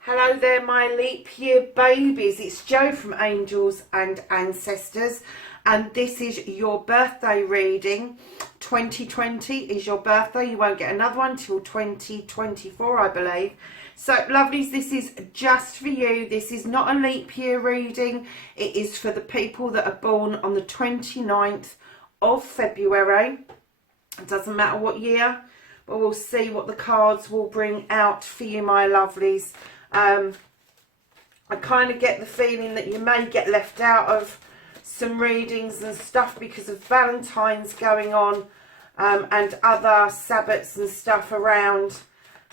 Hello there, my leap year babies. It's Jo from Angels and Ancestors, and this is your birthday reading. 2020 is your birthday. You won't get another one till 2024, I believe. So, lovelies, this is just for you. This is not a leap year reading. It is for the people that are born on the 29th of February. It doesn't matter what year, but we'll see what the cards will bring out for you, my lovelies. I kind of get the feeling that you may get left out of some readings and stuff because of Valentine's going on, and other Sabbats and stuff around,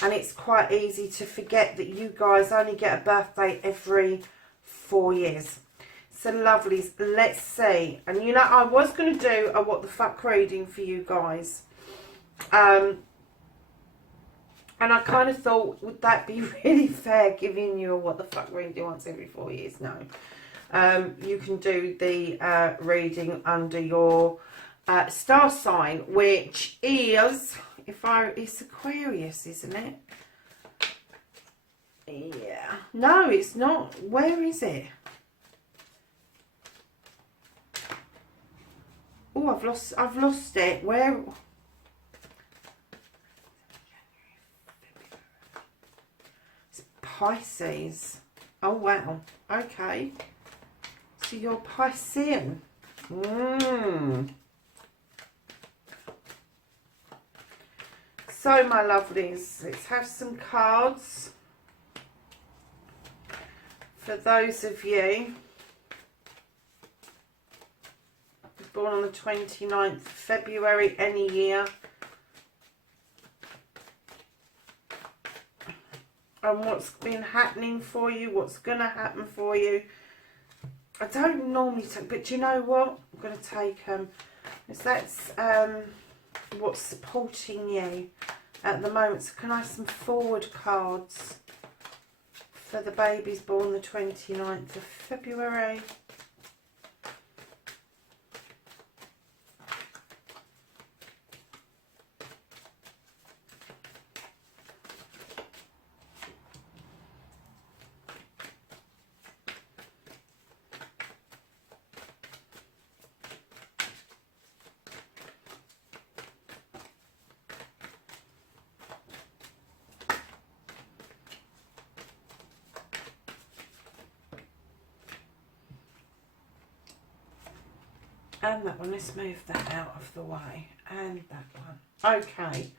and it's quite easy to forget that you guys only get a birthday every 4 years. So lovelies, let's see. And you know, I was going to do a what the fuck reading for you guys, and I kind of thought, would that be really fair giving you a what the fuck reading once every 4 years? No. You can do the reading under your star sign, which is, it's Aquarius, isn't it? Yeah. No, it's not. Where is it? Oh, I've lost it. Where? Pisces. Oh wow, okay, so you're Piscean. So my lovelies, let's have some cards for those of you born on the 29th of February any year. And what's been happening for you, what's going to happen for you. I don't normally take, but you know what? I'm going to take that's what's supporting you at the moment. So can I have some forward cards for the babies born the 29th of February? And that one, let's move that out of the way. And that one. Okay.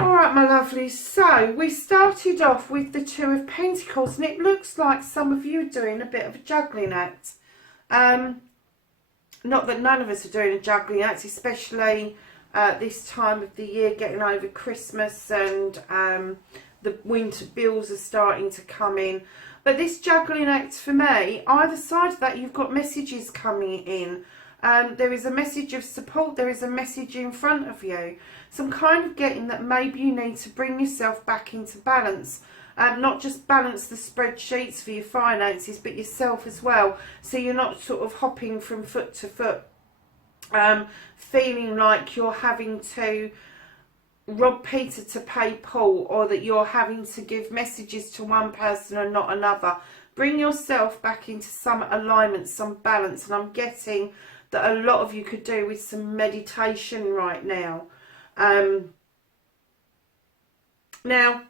Alright, my lovelies. So, we started off with the Two of Pentacles. And it looks like some of you are doing a bit of a juggling act. Not that none of us are doing a juggling act, especially this time of the year, getting over Christmas and the winter bills are starting to come in. But this juggling act for me, either side of that, you've got messages coming in. There is a message of support. There is a message in front of you. So I'm kind of getting that maybe you need to bring yourself back into balance. Not just balance the spreadsheets for your finances, but yourself as well. So you're not sort of hopping from foot to foot, feeling like you're having to rob Peter to pay Paul, or that you're having to give messages to one person and not another. Bring yourself back into some alignment, some balance, and I'm getting that a lot of you could do with some meditation right now. Now,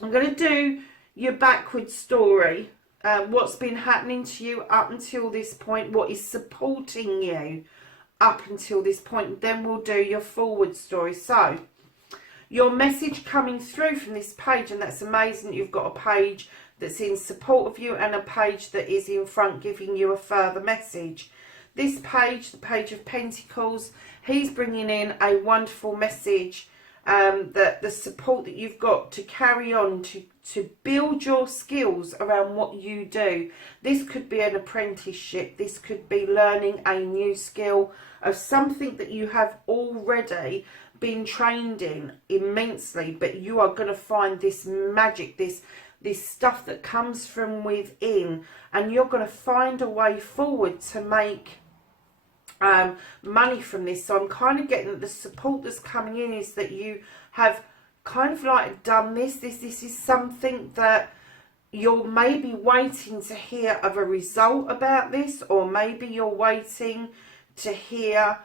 I'm going to do your backward story, what's been happening to you up until this point, what is supporting you up until this point. Then we'll do your forward story. So, your message coming through from this page, and that's amazing. You've got a page that's in support of you and a page that is in front giving you a further message. This page, the Page of Pentacles, he's bringing in a wonderful message, that the support that you've got to carry on, to build your skills around what you do. This could be an apprenticeship. This could be learning a new skill of something that you have already been trained in immensely, but you are going to find this magic, this stuff that comes from within, and you're going to find a way forward to make money from this. So I'm kind of getting that the support that's coming in is that you have kind of like done this. This is something that you're maybe waiting to hear of a result about this, or maybe you're waiting to hear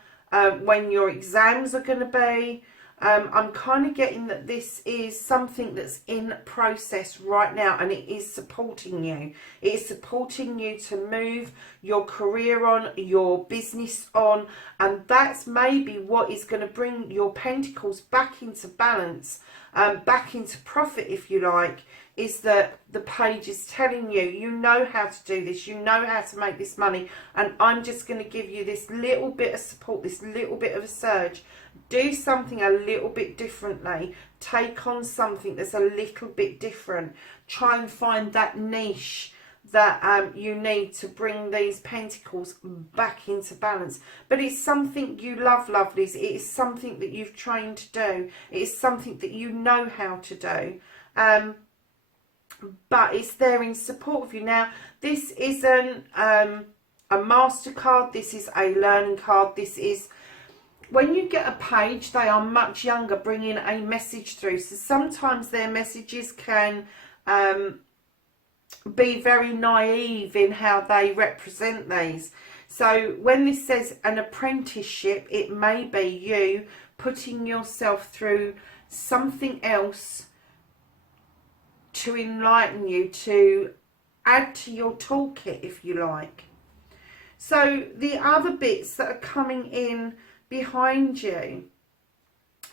when your exams are going to be. I'm kind of getting that this is something that's in process right now, and it is supporting you. It is supporting you to move your career on, your business on, and that's maybe what is going to bring your pentacles back into balance, back into profit, if you like, is that the page is telling you, you know how to do this, you know how to make this money, and I'm just going to give you this little bit of support, this little bit of a surge. Do something a little bit differently. Take on something that's a little bit different. Try and find that niche that you need to bring these pentacles back into balance. But it's something you love, lovelies. It is something that you've trained to do. It is something that you know how to do. But it's there in support of you. Now, this isn't a MasterCard. This is a learning card. This is... when you get a page, they are much younger, bringing a message through. So sometimes their messages can be very naive in how they represent these. So when this says an apprenticeship, it may be you putting yourself through something else to enlighten you, to add to your toolkit, if you like. So the other bits that are coming in behind you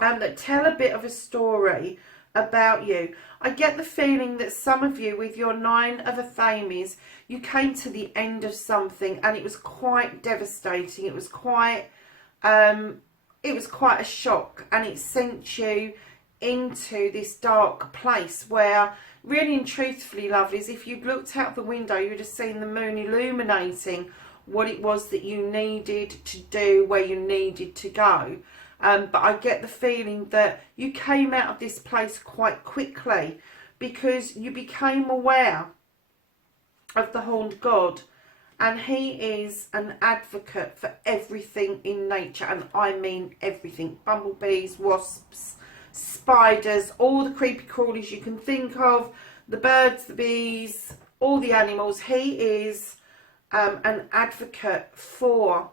and that tell a bit of a story about you. I get the feeling that some of you, with your 9 of Athames, you came to the end of something and it was quite devastating. It was quite a shock, and it sent you into this dark place where, really and truthfully, lovelies, if you'd looked out the window, you'd have seen the moon illuminating what it was that you needed to do, where you needed to go. But I get the feeling that you came out of this place quite quickly because you became aware of the Horned God, and he is an advocate for everything in nature, and I mean everything. Bumblebees, wasps, spiders, all the creepy crawlies you can think of, the birds, the bees, all the animals. He is an advocate for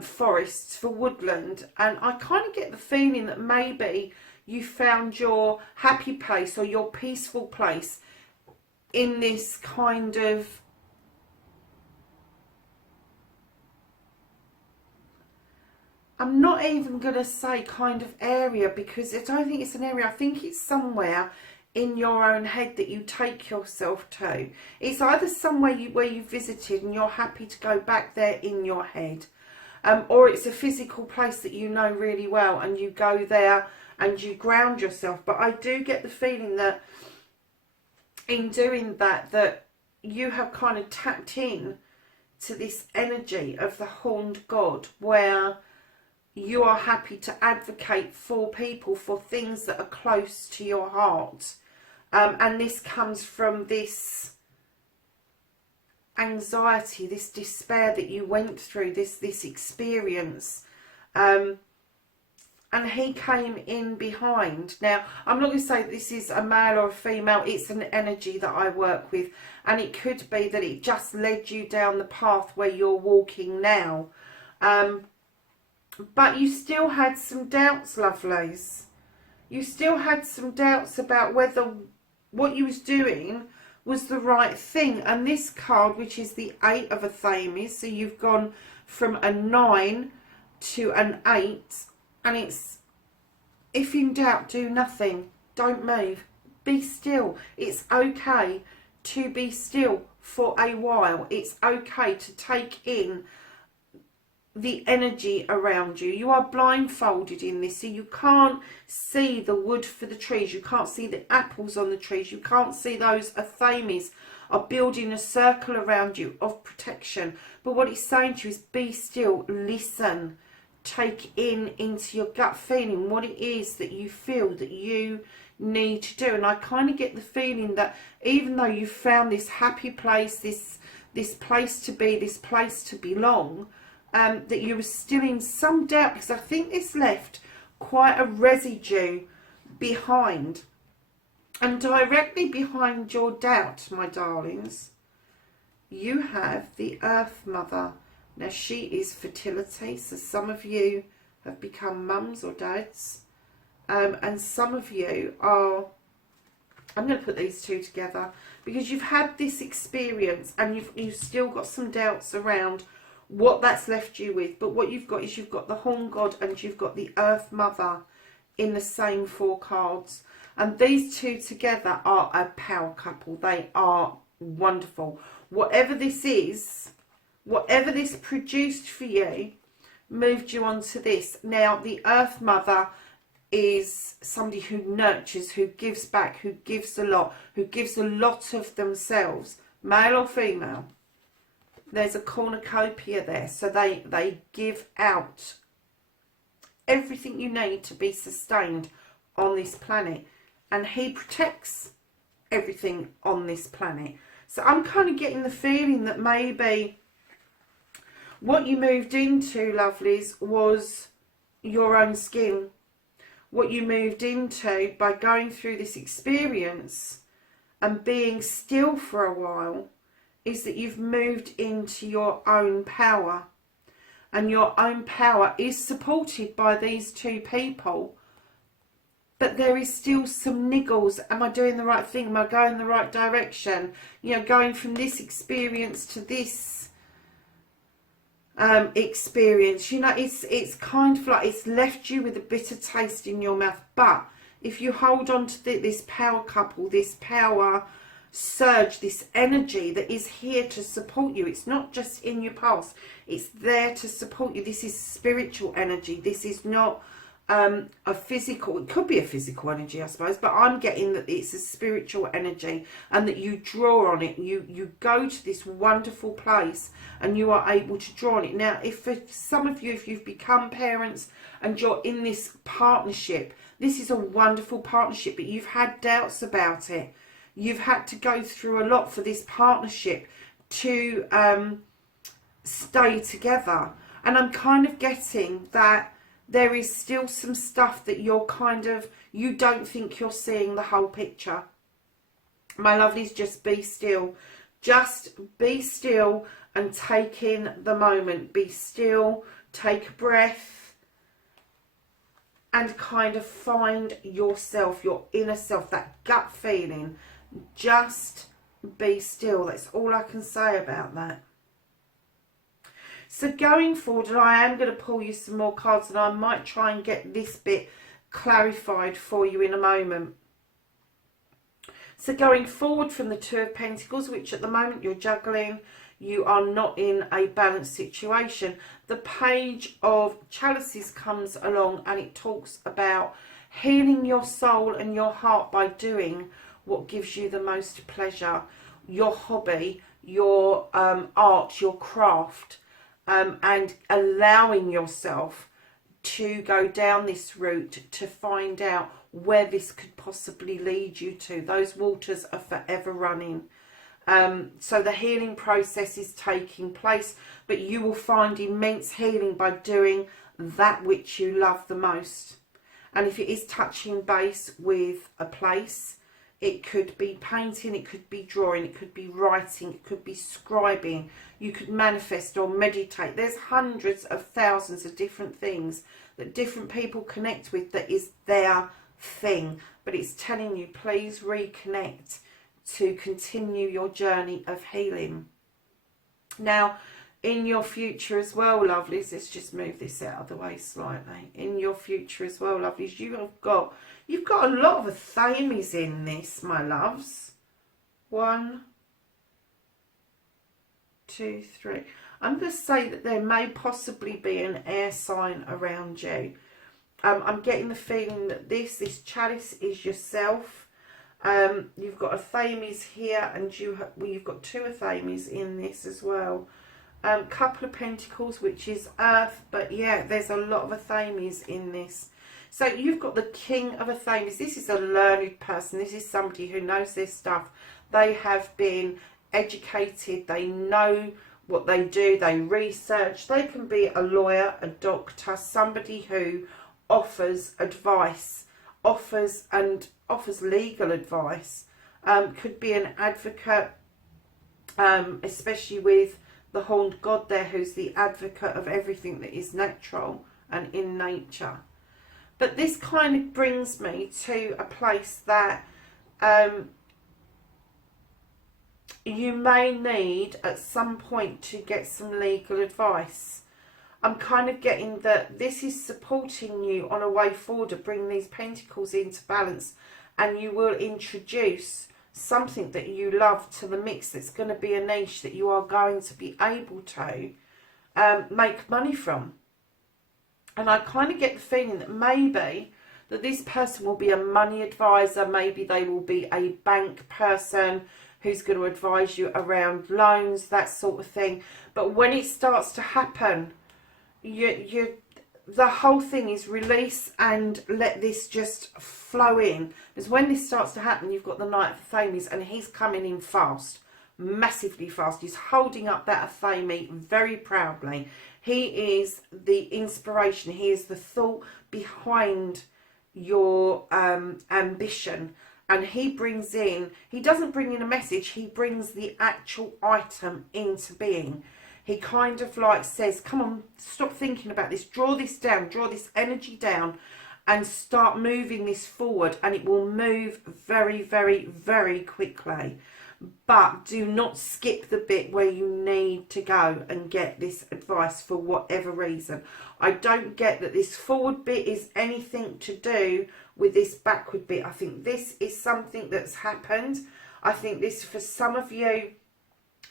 forests, for woodland, and I kind of get the feeling that maybe you found your happy place or your peaceful place in this kind of I'm not even going to say kind of area, because I don't think it's an area. I think it's somewhere in your own head that you take yourself to. It's either somewhere where you visited and you're happy to go back there in your head, or it's a physical place that you know really well and you go there and you ground yourself. But I do get the feeling that in doing that, that you have kind of tapped in to this energy of the Horned God, where you are happy to advocate for people, for things that are close to your heart. And this comes from this anxiety, this despair that you went through, this experience. And he came in behind. Now, I'm not going to say this is a male or a female. It's an energy that I work with. And it could be that it just led you down the path where you're walking now. But you still had some doubts, lovelies. You still had some doubts about whether what you was doing was the right thing. And this card, which is the 8 of Athames, so you've gone from a 9 to an 8, and it's, if in doubt, do nothing. Don't move. Be still. It's okay to be still for a while. It's okay to take in the energy around you. You are blindfolded in this, so you can't see the wood for the trees. You can't see the apples on the trees. You can't see those Athames are building a circle around you of protection. But what it's saying to you is be still, listen take into your gut feeling what it is that you feel that you need to do. And I kind of get the feeling that even though you found this happy place, this place to be, this place to belong, that you were still in some doubt, because I think this left quite a residue behind. And directly behind your doubt, my darlings, you have the Earth Mother. Now, she is fertility, so some of you have become mums or dads, and some of you are, I'm going to put these two together, because you've had this experience and you've still got some doubts around what that's left you with. But what you've got is you've got the Horn God and you've got the Earth Mother in the same 4 cards. And these two together are a power couple. They are wonderful. Whatever this is, whatever this produced for you, moved you on to this. Now, the Earth Mother is somebody who nurtures, who gives back, who gives a lot of themselves, male or female. There's a cornucopia there, so they give out everything you need to be sustained on this planet, and he protects everything on this planet. So I'm kind of getting the feeling that maybe what you moved into, lovelies, was your own skin. What you moved into by going through this experience and being still for a while is that you've moved into your own power. And your own power is supported by these two people. But there is still some niggles. Am I doing the right thing? Am I going the right direction? You know, going from this experience to this experience. You know, it's kind of like it's left you with a bitter taste in your mouth. But if you hold on to this power couple, this power surge, this energy that is here to support you, it's not just in your past, it's there to support you. This is spiritual energy. This is not a physical, it could be a physical energy, I suppose, but I'm getting that it's a spiritual energy, and that you draw on it. You go to this wonderful place and you are able to draw on it. Now, if for some of you, if you've become parents and you're in this partnership, this is a wonderful partnership, but you've had doubts about it. You've had to go through a lot for this partnership to stay together. And I'm kind of getting that there is still some stuff that you're you don't think you're seeing the whole picture. My lovelies, just be still. Just be still and take in the moment. Be still, take a breath, and kind of find yourself, your inner self, that gut feeling. Just be still. That's all I can say about that. So going forward, and I am going to pull you some more cards, and I might try and get this bit clarified for you in a moment. So going forward from the Two of Pentacles, which at the moment you're juggling, you are not in a balanced situation. The Page of Chalices comes along and it talks about healing your soul and your heart by doing what gives you the most pleasure. Your hobby, your art, your craft. And allowing yourself to go down this route to find out where this could possibly lead you to. Those waters are forever running. So the healing process is taking place, but you will find immense healing by doing that which you love the most. And if it is touching base with a place, it could be painting, it could be drawing, it could be writing, it could be scribing. You could manifest or meditate. There's hundreds of thousands of different things that different people connect with that is their thing. But it's telling you, please reconnect to continue your journey of healing. Now, in your future as well, lovelies, let's just move this out of the way slightly. In your future as well, lovelies, you've got a lot of Athames in this, my loves. 1, 2, 3. I'm going to say that there may possibly be an air sign around you. I'm getting the feeling that this chalice is yourself. You've got Athames here, and you've got 2 Athames in this as well. Couple of Pentacles, which is Earth, but yeah, there's a lot of Athames in this. So you've got the King of Athames. This is a learned person. This is somebody who knows their stuff. They have been educated. They know what they do. They research. They can be a lawyer, a doctor, somebody who offers advice, offers legal advice. Could be an advocate, especially with the horned god there, who's the advocate of everything that is natural and in nature. But this kind of brings me to a place that you may need at some point to get some legal advice. I'm kind of getting that this is supporting you on a way forward to bring these pentacles into balance, and you will introduce something that you love to the mix that's going to be a niche that you are going to be able to make money from. And I kind of get the feeling that maybe that this person will be a money advisor. Maybe they will be a bank person who's going to advise you around loans, that sort of thing. But when it starts to happen, the whole thing is release and let this just flow in. Because when this starts to happen, you've got the Knight of Athames, and he's coming in fast, massively fast. He's holding up that Athame very proudly. He is the inspiration. He is the thought behind your ambition. And he brings in, he doesn't bring in a message, he brings the actual item into being. He kind of like says, come on, stop thinking about this, draw this down, draw this energy down, and start moving this forward, and it will move very, very, very quickly. But do not skip the bit where you need to go and get this advice for whatever reason. I don't get that this forward bit is anything to do with this backward bit. I think this is something that's happened. I think this, for some of you,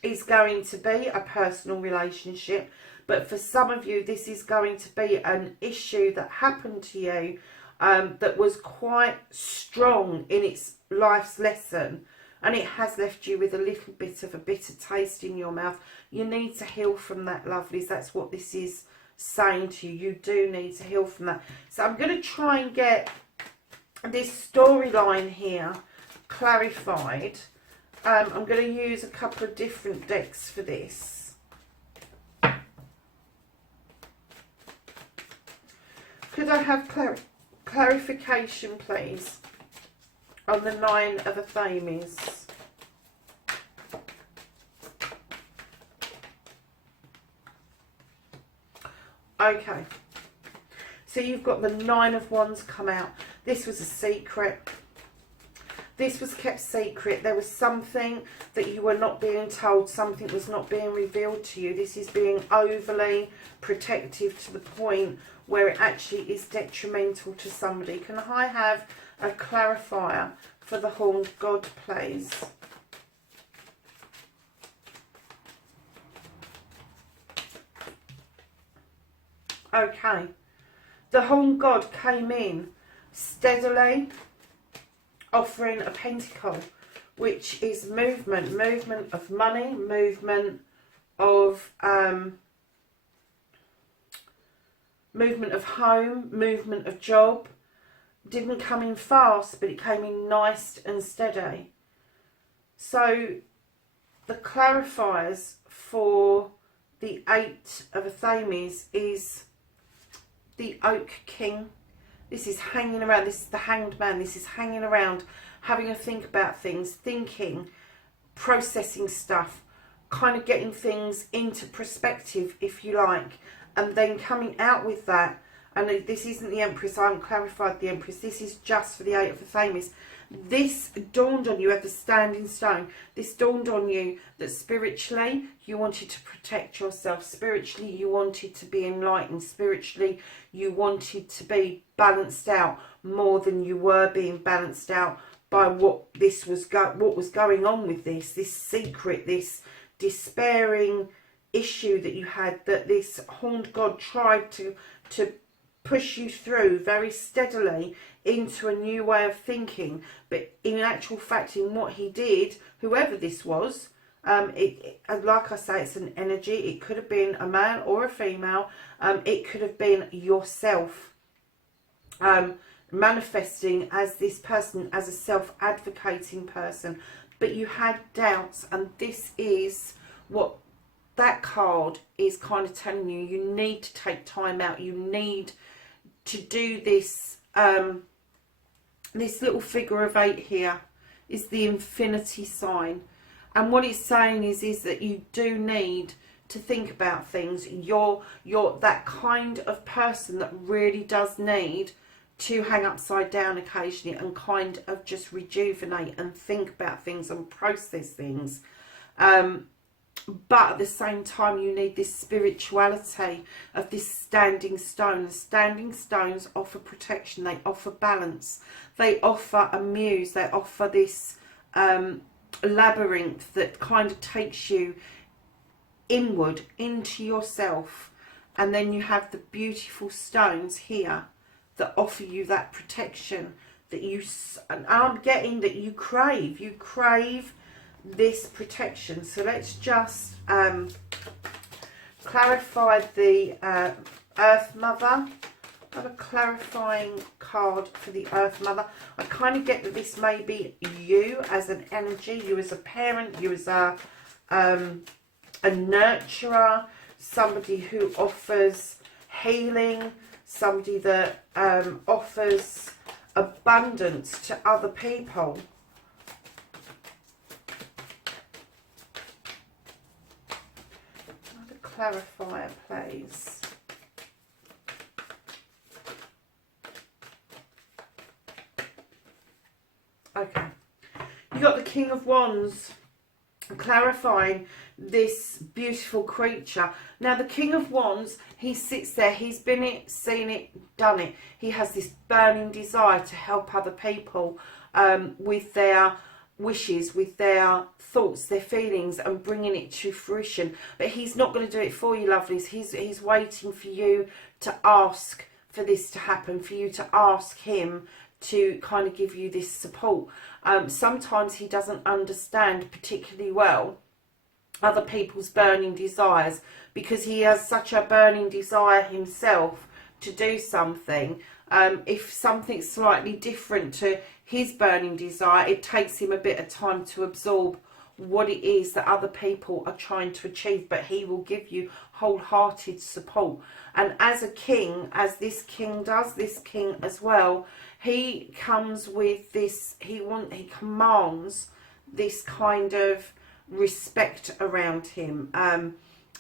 is going to be a personal relationship. But for some of you, this is going to be an issue that happened to you that was quite strong in its life's lesson. And it has left you with a little bit of a bitter taste in your mouth. You need to heal from that, lovelies. That's what this is saying to you. You do need to heal from that. So I'm going to try and get this storyline here clarified. I'm going to use a couple of different decks for this. Could I have clarification, please, on the Nine of Athames? Okay. So you've got the Nine of Wands come out. This was a secret. This was kept secret. There was something that you were not being told. Something was not being revealed to you. This is being overly protective to the point where it actually is detrimental to somebody. Can I have a clarifier for the Horned God, please? Okay. The Horned God came in steadily, offering a pentacle, which is movement. Movement of money, movement of home, movement of job. Didn't come in fast, but it came in nice and steady. So the clarifiers for the Eight of Athames is the Oak King. This is hanging around. This is the Hanged Man. This is hanging around, having a think about things, thinking, processing stuff, kind of getting things into perspective, if you like, and then coming out with that. And this isn't the Empress. I haven't clarified the Empress. This is just for the Eight of Athames. This dawned on you as the Standing Stone. This dawned on you that spiritually you wanted to protect yourself. Spiritually you wanted to be enlightened. Spiritually you wanted to be balanced out more than you were being balanced out by what was going on with this secret, this despairing issue that you had, that this Horned God tried to push you through very steadily into a new way of thinking. But in actual fact, in what he did, whoever this was, Like I say, it's an energy. It could have been a male or a female. It could have been yourself manifesting as this person, as a self-advocating person. But you had doubts, and this is what that card is kind of telling you. You need to take time out. You need to do this. This little figure of 8 here is the infinity sign. And what it's saying is that you do need to think about things. You're that kind of person that really does need to hang upside down occasionally and kind of just rejuvenate and think about things and process things. But at the same time, you need this spirituality of this standing stone. The standing stones offer protection. They offer balance. They offer a muse. They offer this labyrinth that kind of takes you inward into yourself. And then you have the beautiful stones here that offer you that protection that you, and I'm getting that you crave. You crave this protection. So let's just clarify the Earth Mother. I have a clarifying card for the Earth Mother. I kind of get that this may be you as an energy, you as a parent, you as a nurturer, somebody who offers healing, somebody that offers abundance to other people. Clarifier, please. Okay, you got the King of Wands clarifying this beautiful creature. Now the King of Wands, he sits there, he's been it, seen it, done it. He has this burning desire to help other people with their wishes, with their thoughts, their feelings, and bringing it to fruition. But he's not going to do it for you, lovelies. He's waiting for you to ask for this to happen, for you to ask him to kind of give you this support. Sometimes he doesn't understand particularly well other people's burning desires, because he has such a burning desire himself to do something. If something's slightly different to his burning desire, it takes him a bit of time to absorb what it is that other people are trying to achieve, but he will give you wholehearted support. And as a king, as this king does, this king as well, he comes with this, he commands this kind of respect around him.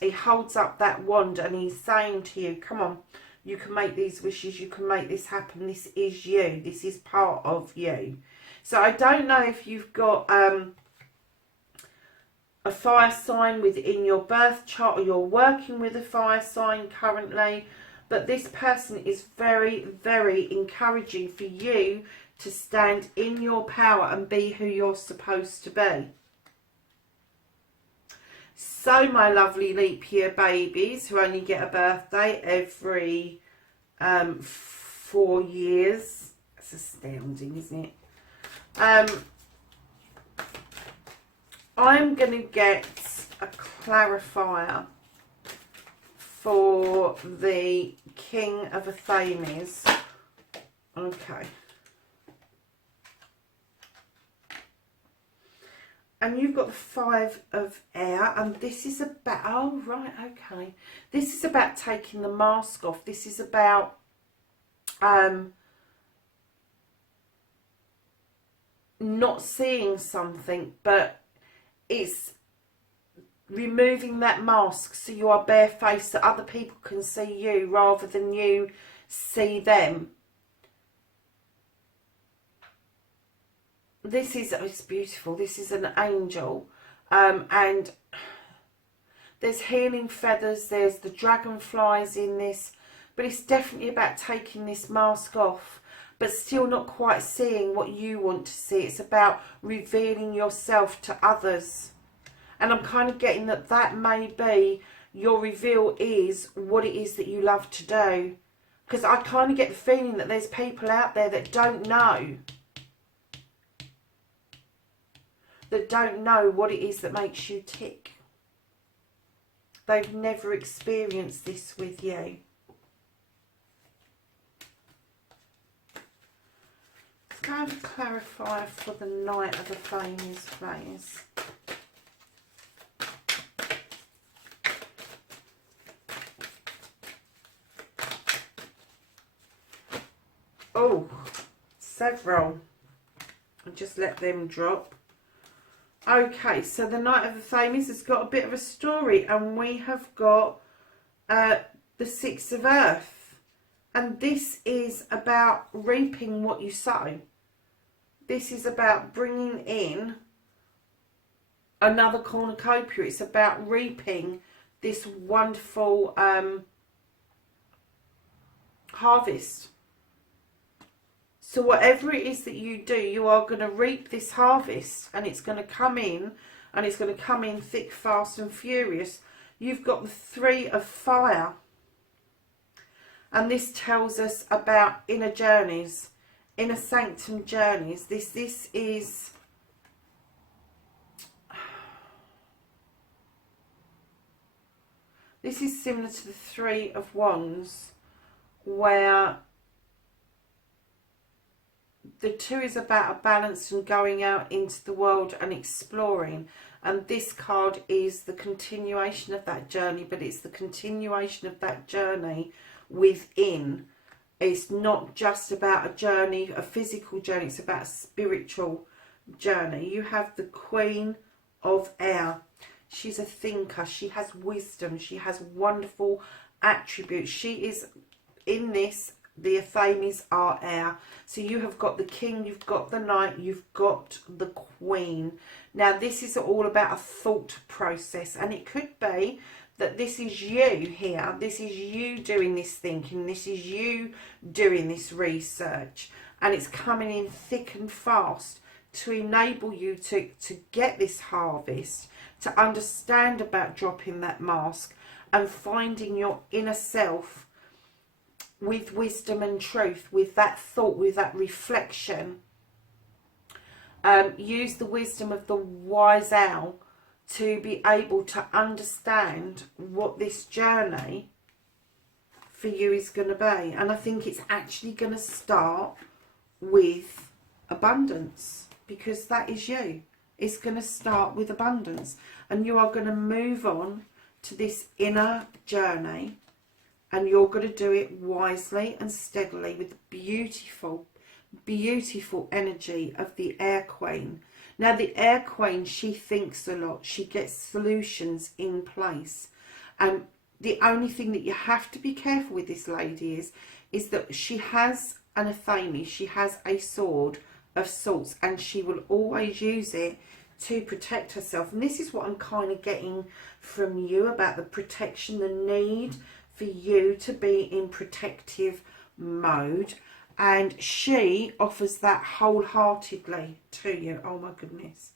He holds up that wand and he's saying to you, come on, you can make these wishes, you can make this happen, this is you, this is part of you. So I don't know if you've got a fire sign within your birth chart, or you're working with a fire sign currently, but this person is very, very encouraging for you to stand in your power and be who you're supposed to be. So my lovely leap year babies who only get a birthday every 4 years. It's astounding, isn't it? I'm going to get a clarifier for the King of Athanes. Okay. And you've got the 5 of air, and this is about, oh right, okay. This is about taking the mask off. This is about not seeing something, but it's removing that mask so you are barefaced, so other people can see you rather than you see them. This is, it's beautiful. This is an angel, and there's healing feathers, there's the dragonflies in this, but it's definitely about taking this mask off, but still not quite seeing what you want to see. It's about revealing yourself to others. And I'm kind of getting that that may be your reveal is what it is that you love to do. Because I kind of get the feeling that there's people out there that don't know. that don't know what it is that makes you tick. They've never experienced this with you. Let's go and clarify for the Knight of the Flames, please. Oh, several. I'll just let them drop. Okay, so the Knight of the Flames has got a bit of a story, and we have got the Six of Earth. And this is about reaping what you sow. This is about bringing in another cornucopia. It's about reaping this wonderful harvest. So whatever it is that you do, you are going to reap this harvest, and it's going to come in, and it's going to come in thick, fast and furious. You've got the Three of Fire. And this tells us about inner journeys, inner sanctum journeys. This is... This is similar to the Three of Wands, where the Two is about a balance and going out into the world and exploring. And this card is the continuation of that journey, but it's the continuation of that journey within. It's not just about a journey, a physical journey, it's about a spiritual journey. You have the Queen of Air. She's a thinker, she has wisdom, she has wonderful attributes. She is in this. The Athames are air. So you have got the King, you've got the Knight, you've got the Queen. Now this is all about a thought process, and it could be that this is you here. This is you doing this thinking. This is you doing this research, and it's coming in thick and fast to enable you to get this harvest, to understand about dropping that mask and finding your inner self with wisdom and truth, with that thought, with that reflection. Use the wisdom of the wise owl to be able to understand what this journey for you is going to be. And I think it's actually going to start with abundance, because that is you. It's going to start with abundance, and you are going to move on to this inner journey. And you're going to do it wisely and steadily with the beautiful, beautiful energy of the Air Queen. Now, the Air Queen, she thinks a lot. She gets solutions in place. And the only thing that you have to be careful with this lady is that she has an Athame. She has a sword of sorts, and she will always use it to protect herself. And this is what I'm kind of getting from you about the protection, the need for you to be in protective mode, and she offers that wholeheartedly to you. Oh my goodness,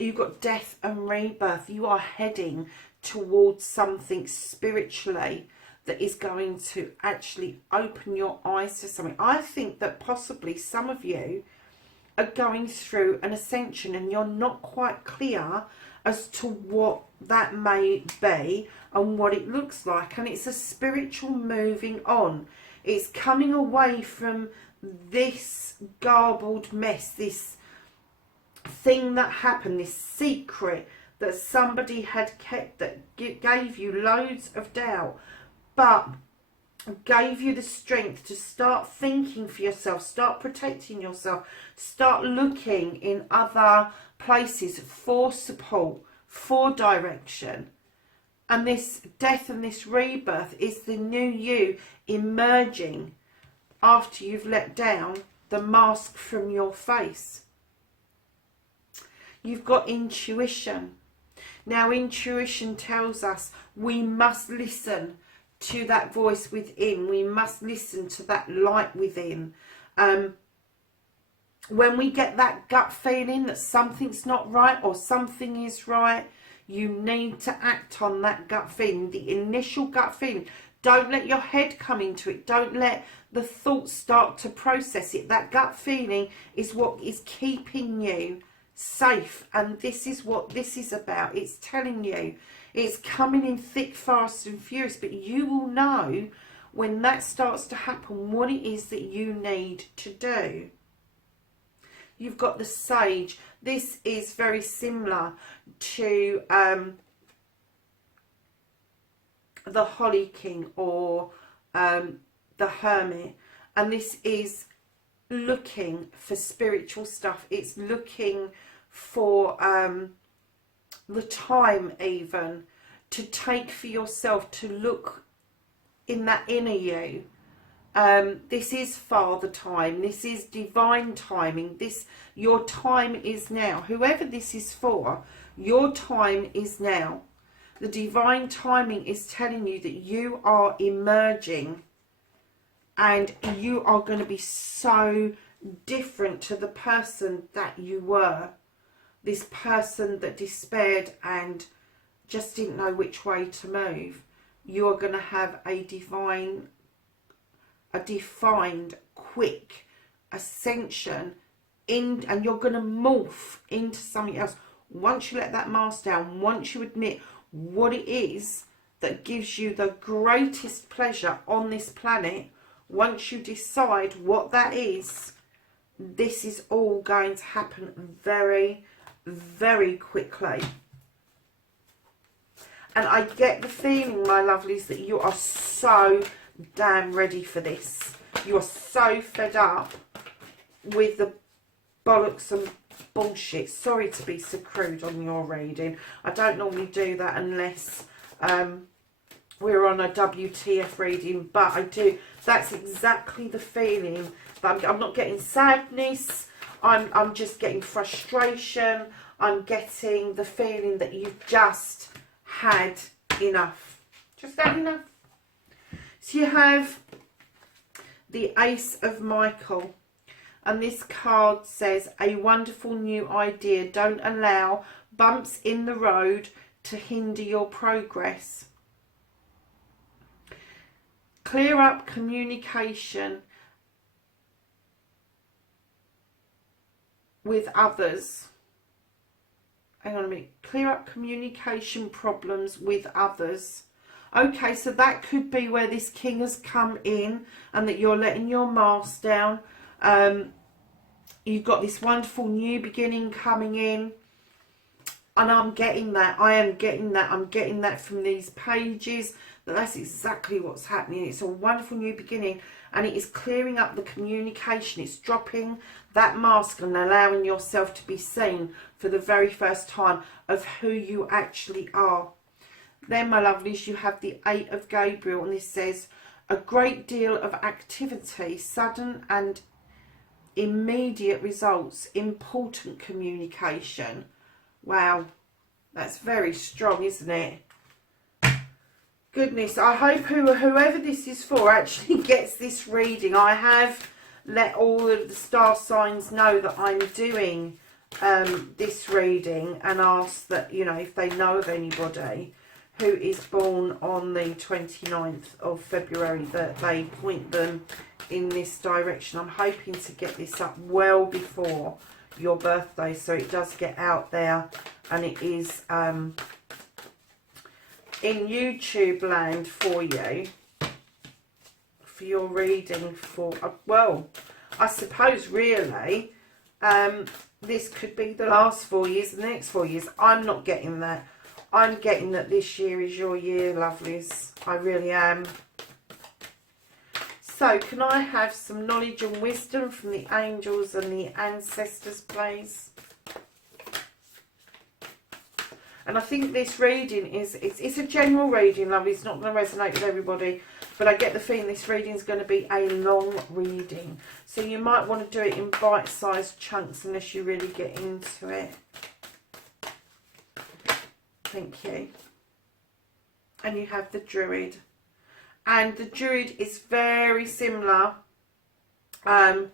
you've got death and rebirth. You are heading towards something spiritually that is going to actually open your eyes to something. I think that possibly some of you are going through an ascension and you're not quite clear as to what that may be and what it looks like. And it's a spiritual moving on. It's coming away from this garbled mess, this thing that happened, this secret that somebody had kept, that gave you loads of doubt, but gave you the strength to start thinking for yourself, start protecting yourself, start looking in other places for support, for direction. And this death and this rebirth is the new you emerging after you've let down the mask from your face. You've got intuition. Now, intuition tells us we must listen to that voice within. We must listen to that light within. When we get that gut feeling that something's not right or something is right, you need to act on that gut feeling, the initial gut feeling. Don't let your head come into it. Don't let the thoughts start to process it. That gut feeling is what is keeping you safe. And this is what this is about. It's telling you, it's coming in thick, fast and furious, but you will know when that starts to happen what it is that you need to do. You've got the Sage. This is very similar to the Holly King or the Hermit. And this is looking for spiritual stuff. It's looking for the time even to take for yourself, to look in that inner you. This is Father time. This is divine timing. Your time is now. Whoever this is for, your time is now. The divine timing is telling you that you are emerging and you are going to be so different to the person that you were. This person that despaired and just didn't know which way to move. You're going to have a defined, quick ascension in, and you're going to morph into something else. Once you let that mask down, once you admit what it is that gives you the greatest pleasure on this planet, once you decide what that is, this is all going to happen very, very quickly. And I get the feeling, my lovelies, that you are so damn ready for this. You are so fed up with the bollocks and bullshit. Sorry to be so crude on your reading. I don't normally do that unless we're on a WTF reading, but I do. That's exactly the feeling. I'm not getting sadness. I'm just getting frustration. I'm getting the feeling that you've just had enough. Just had enough. So you have the Ace of Michael. And this card says, a wonderful new idea. Don't allow bumps in the road to hinder your progress. Clear up communication with others. Hang on a minute. Clear up communication problems with others. Okay, so that could be where this king has come in and that you're letting your mask down. You've got this wonderful new beginning coming in. And I'm getting that. I am getting that. I'm getting that from these pages. That's exactly what's happening. It's a wonderful new beginning. And it is clearing up the communication. It's dropping that mask and allowing yourself to be seen for the very first time of who you actually are. Then, my lovelies, you have the Eight of Gabriel. And this says, a great deal of activity, sudden and immediate results, important communication. Wow, that's very strong, isn't it? Goodness, I hope whoever this is for actually gets this reading. I have let all of the star signs know that I'm doing this reading and asked that, you know, if they know of anybody who is born on the 29th of February, that they point them in this direction. I'm hoping to get this up well before your birthday, so it does get out there and it is in YouTube land for you, for your reading for, well, I suppose really this could be the last 4 years, the next 4 years. I'm not getting that. I'm getting that this year is your year, lovelies. I really am. So, can I have some knowledge and wisdom from the angels and the ancestors, please? And I think this reading is, it's a general reading, lovely. It's not going to resonate with everybody. But I get the feeling this reading is going to be a long reading. So you might want to do it in bite-sized chunks unless you really get into it. Thank you. And you have the Druid. And the Druid is very similar to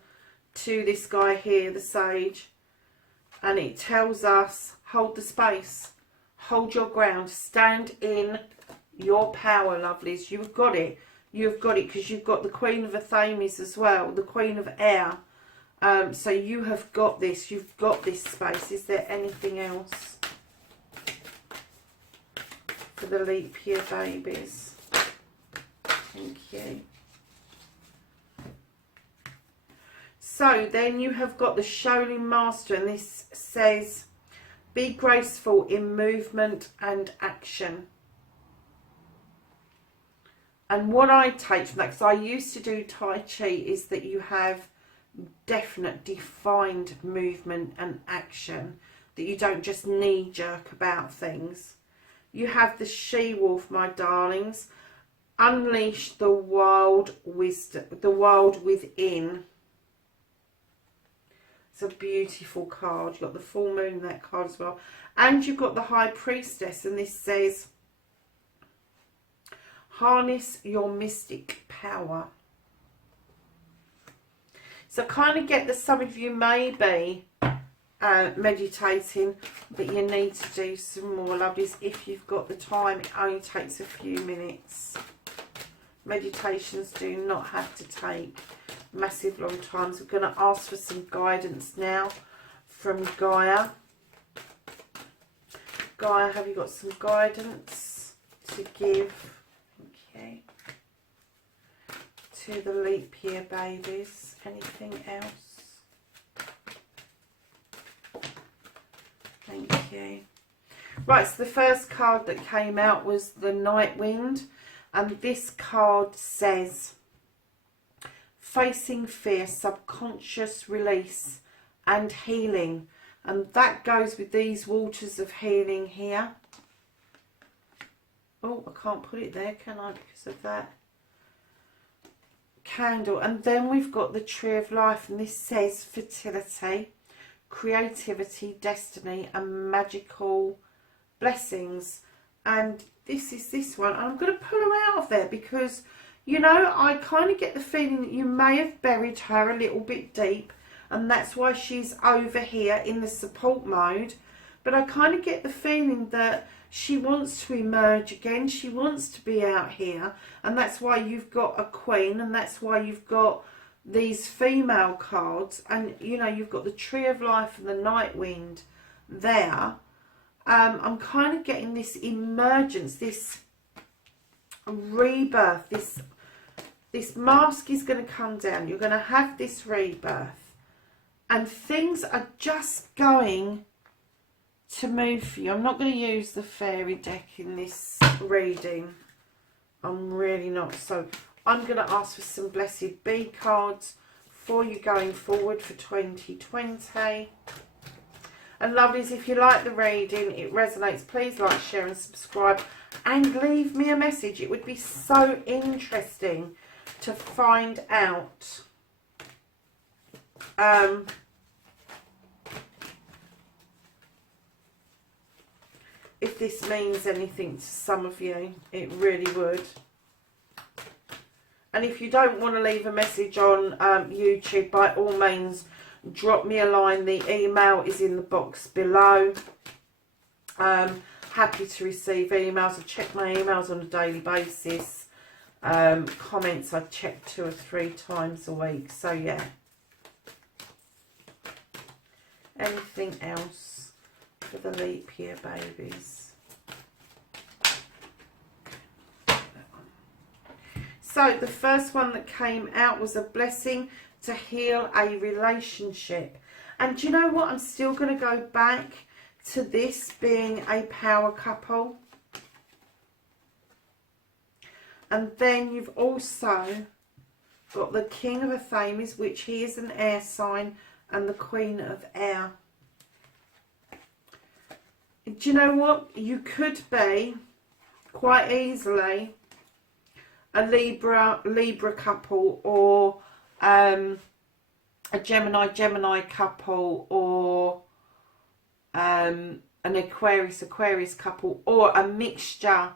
this guy here, the Sage. And it tells us, hold the space. Hold your ground. Stand in your power, lovelies. You've got it. You've got it because you've got the Queen of Athames as well. The Queen of Air. So you have got this. You've got this space. Is there anything else for the leap year babies? Thank you. So then you have got the Shaolin Master, and this says, be graceful in movement and action. And what I take from that, because I used to do Tai Chi, is that you have definite defined movement and action, that you don't just knee jerk about things. You have the She-Wolf, my darlings. Unleash the wild wisdom, the wild within. It's a beautiful card. You've got the full moon in that card as well. And you've got the High Priestess, and this says, harness your mystic power. So I kind of get that some of you may be meditating, but you need to do some more, lovelies, if you've got the time. It only takes a few minutes. Meditations do not have to take massive long times. We're going to ask for some guidance now from Gaia. Gaia, have you got some guidance to give? Okay. To the leap year babies. Anything else? Thank you. Right, so the first card that came out was the Night Wind, and this card says, facing fear, subconscious release and healing. And that goes with these waters of healing here. Oh, I can't put it there, can I, because of that candle. And then we've got the Tree of Life, and this says fertility, creativity, destiny and magical blessings. And this is this one. I'm going to pull her out of there because, you know, I kind of get the feeling that you may have buried her a little bit deep, and that's why she's over here in the support mode. But I kind of get the feeling that she wants to emerge again. She wants to be out here, and that's why you've got a Queen, and that's why you've got these female cards, and you know, you've got the Tree of Life and the Night Wind there. I'm kind of getting this emergence, this rebirth, this mask is going to come down. You're going to have this rebirth, and things are just going to move for you. I'm not going to use the fairy deck in this reading. I'm really not. So I'm going to ask for some Blessed Be cards for you going forward for 2020. And lovelies, if you like the reading, it resonates, please like, share and subscribe, and leave me a message. It would be so interesting to find out if this means anything to some of you. It really would. And if you don't want to leave a message on YouTube, by all means, drop me a line. The email is in the box below. Happy to receive emails. I check my emails on a daily basis. Comments I check 2 or 3 times a week. So yeah. Anything else for the leap year babies? So the first one that came out was a blessing to heal a relationship. And do you know what? I'm still going to go back to this being a power couple. And then you've also got the King of Athames, which he is an air sign, and the Queen of Air. Do you know what? You could be quite easily a Libra couple, or a Gemini couple, or an Aquarius couple, or a mixture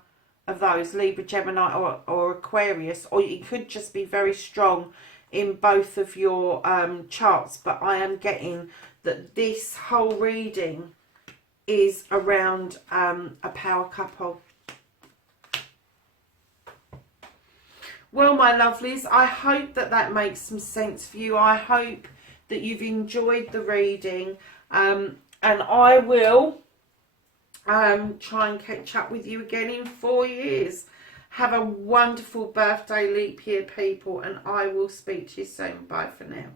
of those, Libra, Gemini or Aquarius. Or you could just be very strong in both of your charts. But I am getting that this whole reading is around a power couple. Well, my lovelies, I hope that that makes some sense for you. I hope that you've enjoyed the reading, and I will try and catch up with you again in 4 years. Have a wonderful birthday, leap year people, and I will speak to you soon. Bye for now.